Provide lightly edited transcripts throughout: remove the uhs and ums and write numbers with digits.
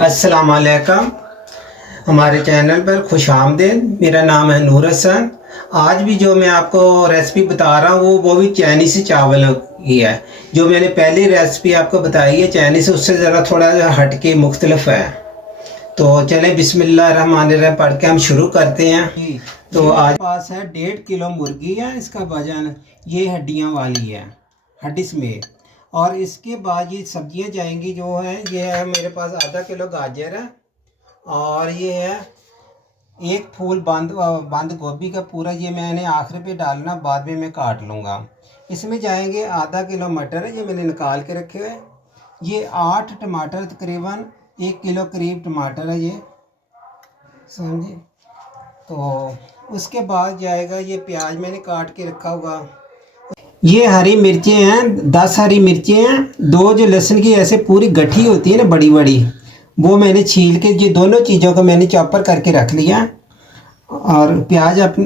अस्सलाम वालेकुम। हमारे चैनल पर खुश आमदीद। मेरा नाम है नूर हसन। आज भी जो मैं आपको रेसिपी बता रहा हूँ वो भी चाइनीज़ चावल की है। जो मैंने पहली रेसिपी आपको बताई है चाइनीज़, उससे ज़रा थोड़ा हट के मुख्तलिफ है। तो चलें बिस्मिल्लाहिर्रहमानिर्रहीम पढ़ के हम शुरू करते हैं। तो आज पास है 1.5 किलो मुर्गी है। इसका वजन ये हड्डियाँ वाली है, हड्डी समेत। और इसके बाद ये सब्जियां जाएंगी जो है, ये है मेरे पास आधा किलो गाजर है, और ये है एक फूल बंद गोभी का पूरा। ये मैंने आखिर पे डालना, बाद में मैं काट लूँगा। इसमें जाएंगे आधा किलो मटर है, ये मैंने निकाल के रखे हुए। ये 8 टमाटर, तकरीबन 1 किलो करीब टमाटर है ये, समझे। तो उसके बाद जाएगा ये प्याज मैंने काट के रखा होगा। ये हरी मिर्चें हैं, 10 हरी मिर्चें हैं। 2 जो लहसुन की ऐसे पूरी गठी होती है ना, बड़ी बड़ी, वो मैंने छील के, ये दोनों चीज़ों को मैंने चॉपर करके रख लिया। और प्याज अपने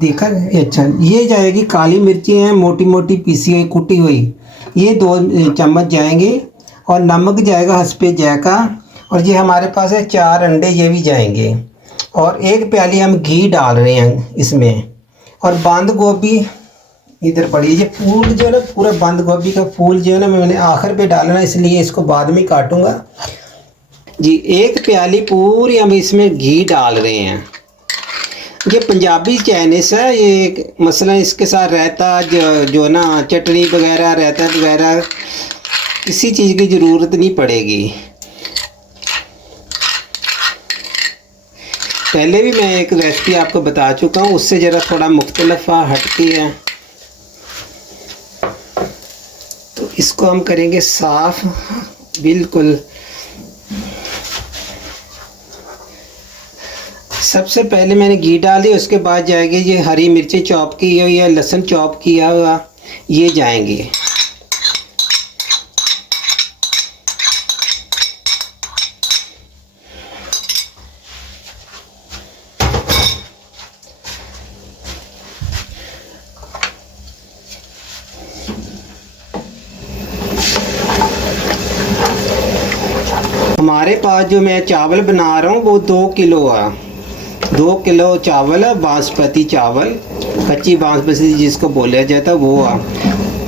देखा, अच्छा। ये जाएगी काली मिर्चें हैं, मोटी मोटी पीसी हुई कुटी हुई, ये 2 चम्मच जाएंगे। और नमक जाएगा हस्बे जायका। और ये हमारे पास है 4 अंडे, ये भी जाएंगे। और 1 प्याली हम घी डाल रहे हैं इसमें। और बंद गोभी इधर पड़ी, ये फूल जो है ना, पूरा बंद गोभी का फूल जो है ना, मैंने आखिर पे डालना, इसलिए इसको बाद में काटूंगा जी। 1 प्याली पूरी हम इसमें घी डाल रहे हैं। ये पंजाबी चाइनीज़ है ये, मसलन इसके साथ रायता जो ना, चटनी वगैरह, रायता वगैरह, किसी चीज़ की ज़रूरत नहीं पड़ेगी। पहले भी मैं एक रेसिपी आपको बता चुका हूँ, उससे ज़रा थोड़ा मुख्तलिफ हटती है। तो इसको हम करेंगे साफ बिल्कुल। सबसे पहले मैंने घी डाल दिया, उसके बाद जाएगी ये हरी मिर्ची चॉप की हुई या लहसुन चॉप किया हुआ, ये जाएंगे। हमारे पास जो मैं चावल बना रहा हूँ वो 2 किलो है। 2 किलो चावल है, बासमती चावल, कच्ची बासमती जिसको बोला जाता है वो है।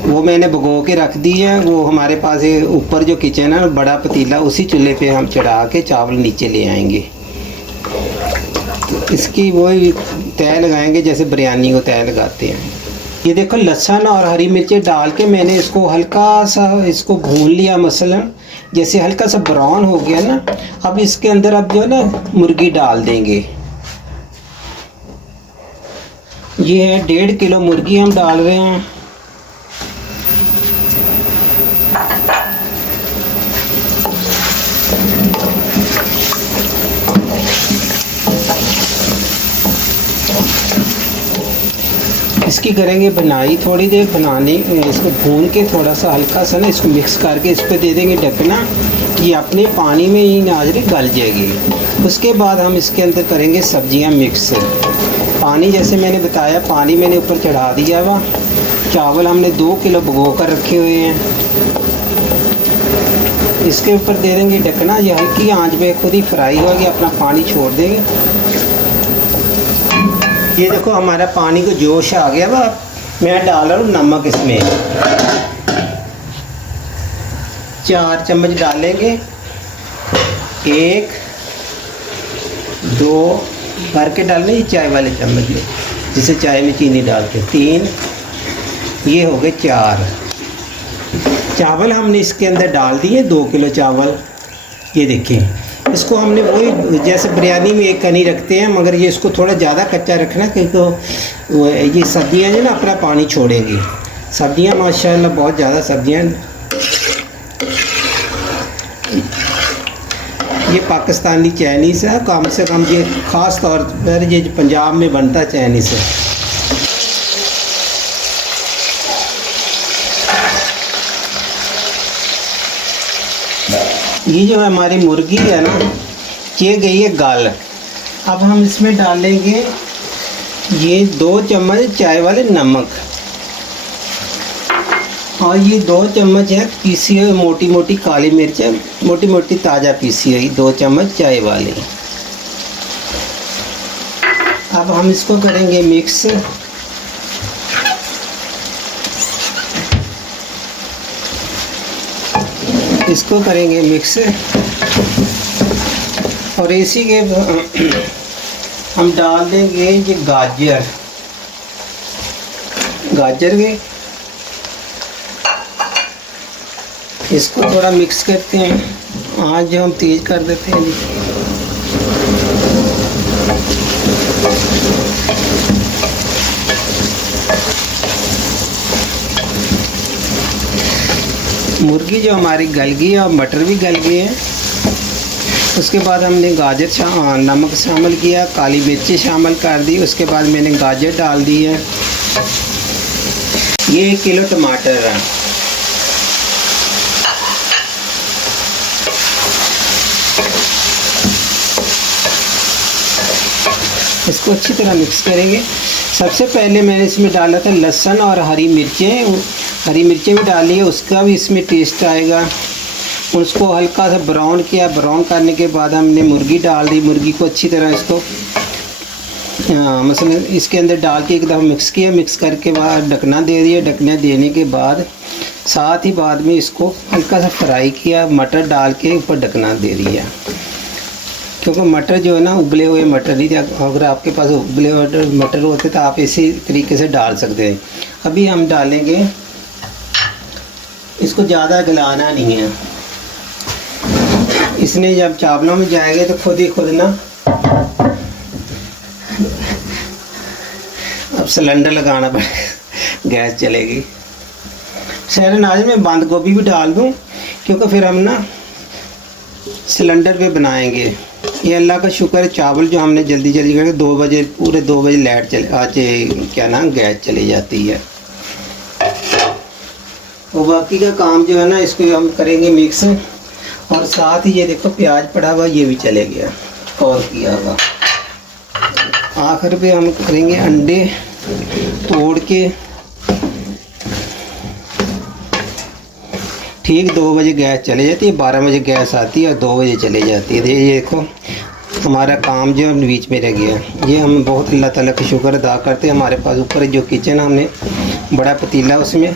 वो मैंने भिगो के रख दी है। वो हमारे पास ऊपर जो किचन है, बड़ा पतीला, उसी चूल्हे पे हम चढ़ा के चावल नीचे ले आएंगे। तो इसकी वही तय लगाएंगे जैसे बिरयानी को तय लगाते हैं। ये देखो, लहसुन और हरी मिर्ची डाल के मैंने इसको हल्का सा इसको भून लिया। मसलन जैसे हल्का सा ब्राउन हो गया ना, अब इसके अंदर अब जो है ना मुर्गी डाल देंगे। ये है 1.5 किलो मुर्गी हम डाल रहे हैं। इसकी करेंगे बनाई, थोड़ी देर बनाने, इसको भून के थोड़ा सा हल्का सा ना इसको मिक्स करके इस पर दे देंगे ढकना। ये अपने पानी में ही नाजरी गल जाएगी। उसके बाद हम इसके अंदर करेंगे सब्जियां मिक्स। पानी जैसे मैंने बताया, पानी मैंने ऊपर चढ़ा दिया हुआ। चावल हमने 2 किलो भिगो कर रखे हुए हैं, इसके ऊपर दे देंगे ढकना। ये हल्की आंच पे खुद ही फ्राई होगी, अपना पानी छोड़ देंगे। ये देखो हमारा पानी को जोश आ गया। अब मैं डाल रहा हूँ नमक इसमें, 4 चम्मच डालेंगे। 1 2 भर के डालने, ये चाय वाले चम्मच में, जिसे चाय में चीनी डालते। 3, ये हो गए 4 चावल हमने इसके अंदर डाल दिए। 2 किलो चावल, ये देखिए। इसको हमने वही जैसे बिरयानी में एक कनी रखते हैं, मगर ये इसको थोड़ा ज़्यादा कच्चा रखना, क्योंकि ये सब्जियां जो ना अपना पानी छोड़ेंगी। सब्जियां माशाल्लाह बहुत ज़्यादा सब्जियां। ये पाकिस्तानी चाइनीज़ है, कम से कम ये ख़ास तौर पर ये पंजाब में बनता चाइनीज़ है। ये जो हमारी मुर्गी है ना, ये गई है गल। अब हम इसमें डालेंगे ये 2 चम्मच चाय वाले नमक। हाँ, ये 2 चम्मच है पीसी हुई मोटी मोटी काली मिर्च है, मोटी मोटी ताज़ा पीसी हुई 2 चम्मच चाय वाली। अब हम इसको करेंगे मिक्स। इसको करेंगे मिक्स और इसी के हम डाल देंगे ये गाजर के। इसको थोड़ा मिक्स करते हैं। आज हम तेज कर देते हैं जी। मुर्गी जो हमारी गल गई है और मटर भी गल गए हैं। उसके बाद हमने नमक शामिल किया, काली मिर्ची शामिल कर दी। उसके बाद मैंने गाजर डाल दी है। ये 1 किलो टमाटर है। इसको अच्छी तरह मिक्स करेंगे। सबसे पहले मैंने इसमें डाला था लहसुन और हरी मिर्चें भी डाली है, उसका भी इसमें टेस्ट आएगा। उसको हल्का सा ब्राउन किया। ब्राउन करने के बाद हमने मुर्गी डाल दी। मुर्गी को अच्छी तरह इसको मसलन इसके अंदर डाल के एक दफ़ा मिक्स किया। मिक्स करके बाद ढकना दे दिया। ढकना देने के बाद साथ ही बाद में इसको हल्का सा फ्राई किया। मटर डाल के ऊपर ढकना दे दिया, क्योंकि मटर जो है ना उबले हुए मटर नहीं थे। अगर आपके पास उबले हुए मटर होते तो आप इसी तरीके से डाल सकते हैं। अभी हम डालेंगे, इसको ज़्यादा गलाना नहीं है। इसने जब चावलों में जाएंगे तो खुद ना अब सिलेंडर लगाना पड़ेगा, गैस चलेगी। शहर में बंद गोभी भी डाल दूं, क्योंकि फिर हम ना सिलेंडर पे बनाएंगे। ये अल्लाह का शुक्र है, चावल जो हमने जल्दी करके 2 बजे पूरे 2 बजे लाइट गैस चली जाती है। और बाकी का काम जो है ना इसको हम करेंगे मिक्स। और साथ ही ये देखो प्याज पड़ा हुआ, ये भी चले गया कवर किया हुआ। आखिर पे हम करेंगे अंडे तोड़ के। ठीक 2 बजे गैस चले जाती है, 12 बजे गैस आती है और 2 बजे चले जाती है। ये देखो हमारा काम जो है बीच में रह गया। ये हम बहुत अल्लाह ताला का शुक्र अदा करते हैं। हमारे पास ऊपर जो किचन हमने बड़ा पतीला, उसमें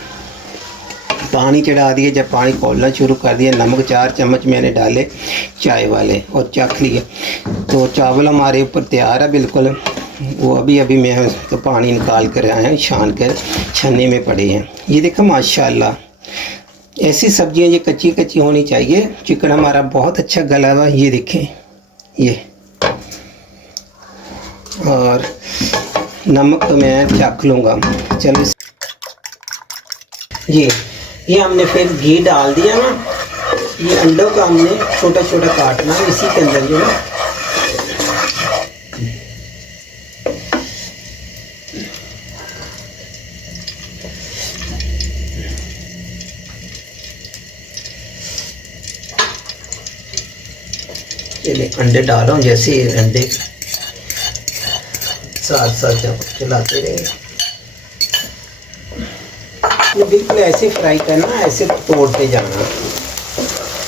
पानी चढ़ा दिया। जब पानी खौलना शुरू कर दिया, नमक 4 चम्मच मैंने डाले चाय वाले और चख लिए। तो चावल हमारे ऊपर तैयार है बिल्कुल। वो अभी मैं तो पानी निकाल कर आया हूँ, छान कर छन्ने में पड़े हैं। ये देखो माशाल्लाह, ऐसी सब्जियां ये कच्ची कच्ची होनी चाहिए। चिकन हमारा बहुत अच्छा गला हुआ, ये देखें ये। और नमक तो मैं चख लूँगा। चलो ये हमने फिर घी डाल दिया ना। ये अंडों का हमने छोटा छोटा काटना है इसी के अंदर जो है। चलिए अंडे डालो, जैसे अंडे साथ साथ चलाते रहेंगे। बिल्कुल ऐसे फ्राई करना, ऐसे तोड़ते जाना।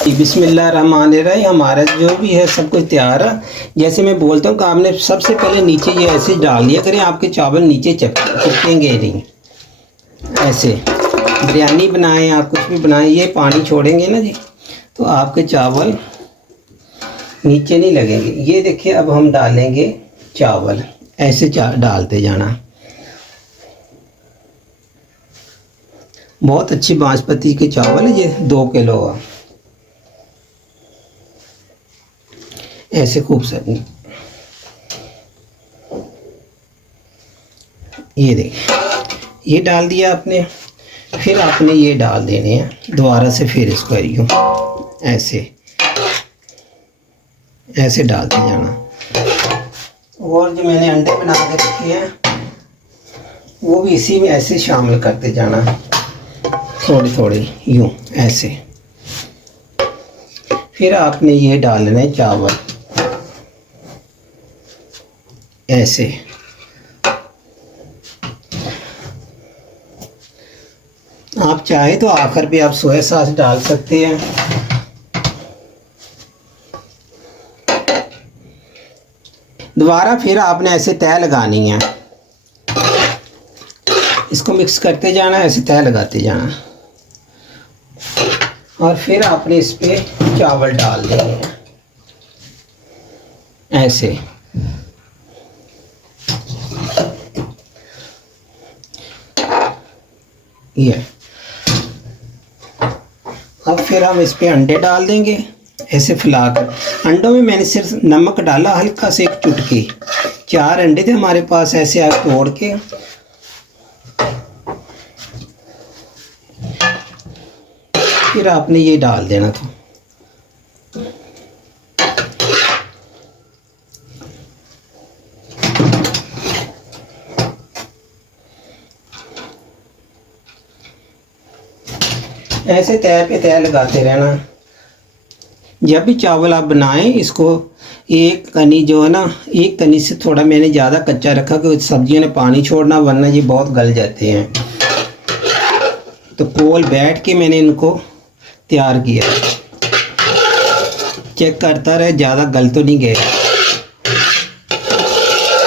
बिस्मिल्लाहिर्रहमानिर्रहीम। हमारा जो भी है सब कुछ तैयार है। जैसे मैं बोलता हूँ कि आपने सबसे पहले नीचे ये ऐसे डाल दिया करें, आपके चावल नीचे चिपकेंगे नहीं। ऐसे बिरयानी बनाएं, आप कुछ भी बनाएं, ये पानी छोड़ेंगे ना जी, तो आपके चावल नीचे नहीं लगेंगे। ये देखिए अब हम डालेंगे चावल, ऐसे डालते जाना। बहुत अच्छी बासमती के चावल है, ये 2 किलो है। ऐसे खूब सारी ये देखिए, ये डाल दिया आपने। फिर आपने ये डाल देने हैं दोबारा से। फिर इसको यूँ ऐसे डालते जाना। और जो मैंने अंडे बना के रखे हैं वो भी इसी में ऐसे शामिल करते जाना, थोड़ी थोड़ी यूँ ऐसे। फिर आपने ये डालने चावल ऐसे। आप चाहे तो आखिर भी आप सोया सॉस डाल सकते हैं। दोबारा फिर आपने ऐसे तह लगानी है, इसको मिक्स करते जाना, ऐसे तह लगाते जाना और फिर आपने इस पे चावल डाल देंगे ऐसे। ये अब फिर हम इस पे अंडे डाल देंगे ऐसे फैलाकर। अंडों में मैंने सिर्फ नमक डाला हल्का से, एक चुटकी। 4 अंडे थे हमारे पास, ऐसे आप तोड़ के फिर आपने ये डाल देना था। ऐसे तह पे तह लगाते रहना। जब भी चावल आप बनाएं, इसको एक कनी जो है ना, एक कनी से थोड़ा मैंने ज़्यादा कच्चा रखा कि सब्जियों ने पानी छोड़ना, वरना ये बहुत गल जाते हैं। तो कोल बैठ के मैंने इनको तैयार किया। चेक करता रहे ज़्यादा गल तो नहीं गए।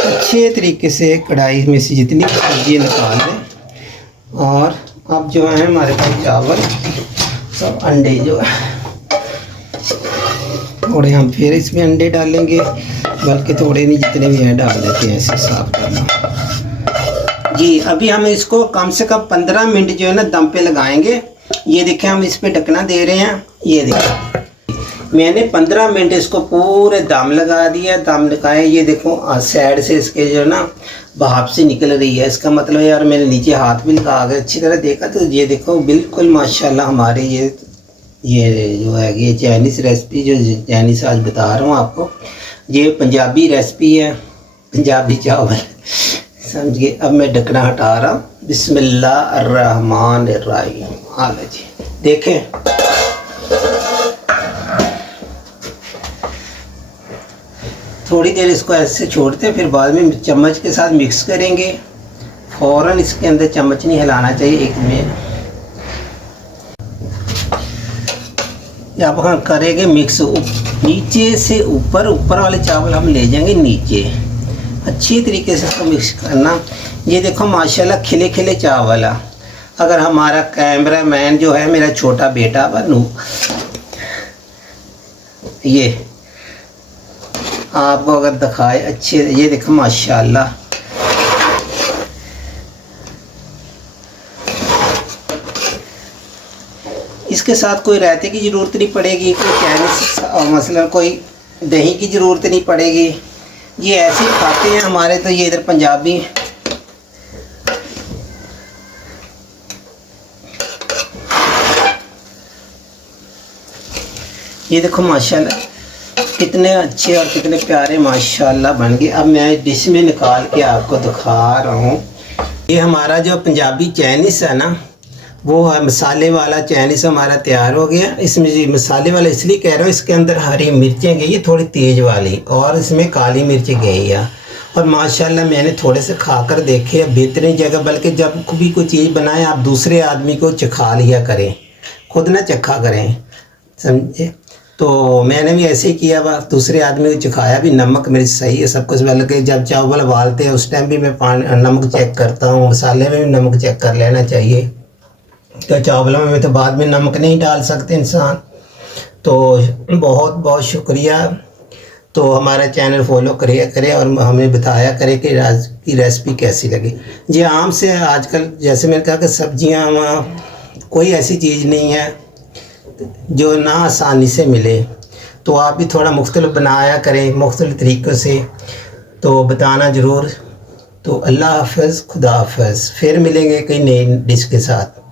अच्छे तरीके से कढ़ाई में से जितनी सब्जी निकाल दें। और अब जो है हमारे पास चावल, सब अंडे जो है थोड़े हम फिर इसमें अंडे डालेंगे, बल्कि थोड़े नहीं, जितने भी हैं डाल देते हैं ऐसे साफ करना जी। अभी हम इसको कम से कम 15 मिनट जो है ना दम पे लगाएंगे। ये देखें, हम इस पे ढकना दे रहे हैं। ये देखें, मैंने 15 मिनट इसको पूरे दम लगा दिया। दम लगाए, ये देखो साइड से इसके जो है ना भाप से निकल रही है। इसका मतलब यार मैंने नीचे हाथ भी लगा के अच्छी तरह देखा, तो ये देखो बिल्कुल माशाल्लाह हमारे ये जो है ये चाइनीज़ रेसिपी, जो चाइनीज़ आज बता रहा हूँ आपको, ये पंजाबी रेसिपी है, पंजाबी चावल, समझिए। अब मैं ढकना हटा रहा हूँ। बिस्मिल्लाहिर्रहमानिर्रहीम। आ गया जी, देखें। थोड़ी देर इसको ऐसे छोड़ते हैं, फिर बाद में चम्मच के साथ मिक्स करेंगे। फ़ौरन इसके अंदर चम्मच नहीं हिलाना चाहिए। एक में अब हम करेंगे मिक्स। नीचे से ऊपर, ऊपर वाले चावल हम ले जाएंगे नीचे। अच्छी तरीके से इसको मिक्स करना। ये देखो माशाल्लाह खिले खिले चावल है। अगर हमारा कैमरामैन जो है मेरा छोटा बेटा बनू, ये आपको अगर दिखाए अच्छे, ये देखो माशाल्लाह। इसके साथ कोई रायते की ज़रूरत नहीं पड़ेगी, कोई चाइनीज़ मसलन कोई दही की ज़रूरत नहीं पड़ेगी। ये ऐसे ही खाते हैं हमारे, तो ये इधर पंजाबी। ये देखो माशाल्लाह कितने अच्छे और कितने प्यारे माशाल्लाह बन गए। अब मैं डिश में निकाल के आपको दिखा रहा हूँ। ये हमारा जो पंजाबी चाइनीज़ है ना, वो है मसाले वाला चाइनीज़ हमारा तैयार हो गया। इसमें जी मसाले वाला इसलिए कह रहा हूँ, इसके अंदर हरी मिर्चें गई है थोड़ी तेज़ वाली, और इसमें काली मिर्च गई है। और माशाल्लाह मैंने थोड़े से खाकर देखे, बेहतरीन जगह। बल्कि जब भी कोई चीज़ बनाएं, आप दूसरे आदमी को चखा लिया करें, खुद ना चखा करें, समझे। तो मैंने भी ऐसे ही किया, बस दूसरे आदमी को चखाया भी। नमक मिर्च सही है सब कुछ। बल्कि जब चावल उबालते हैं उस टाइम भी मैं नमक चेक करता हूँ। मसाले में भी नमक चेक कर लेना चाहिए। तो चावलों में तो बाद में नमक नहीं डाल सकते इंसान। तो बहुत बहुत शुक्रिया। तो हमारा चैनल फॉलो करें और हमें बताया करें कि आज की रेसिपी कैसी लगी। जी आम से आजकल जैसे मैंने कहा कि सब्जियां कोई ऐसी चीज़ नहीं है जो ना आसानी से मिले। तो आप भी थोड़ा मुख्तलिफ बनाया करें, मुख्तलिफ तरीक़ों से। तो बताना ज़रूर। तो अल्लाह हाफ़िज़, खुदा हाफ़िज़। फिर मिलेंगे कई नई डिश के साथ।